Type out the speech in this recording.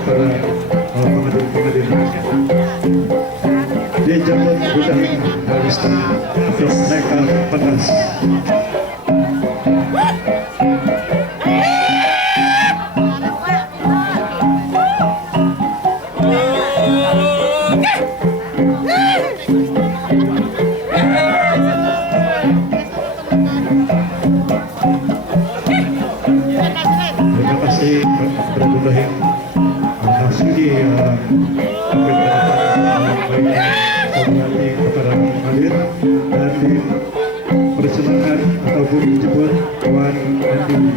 para pengadil dia jemput bukan barista untuk mereka pentas. Terima kasih berabulahin Nasidi kepada hadir dan dipersilakan ataupun dijemput Tuan Andi.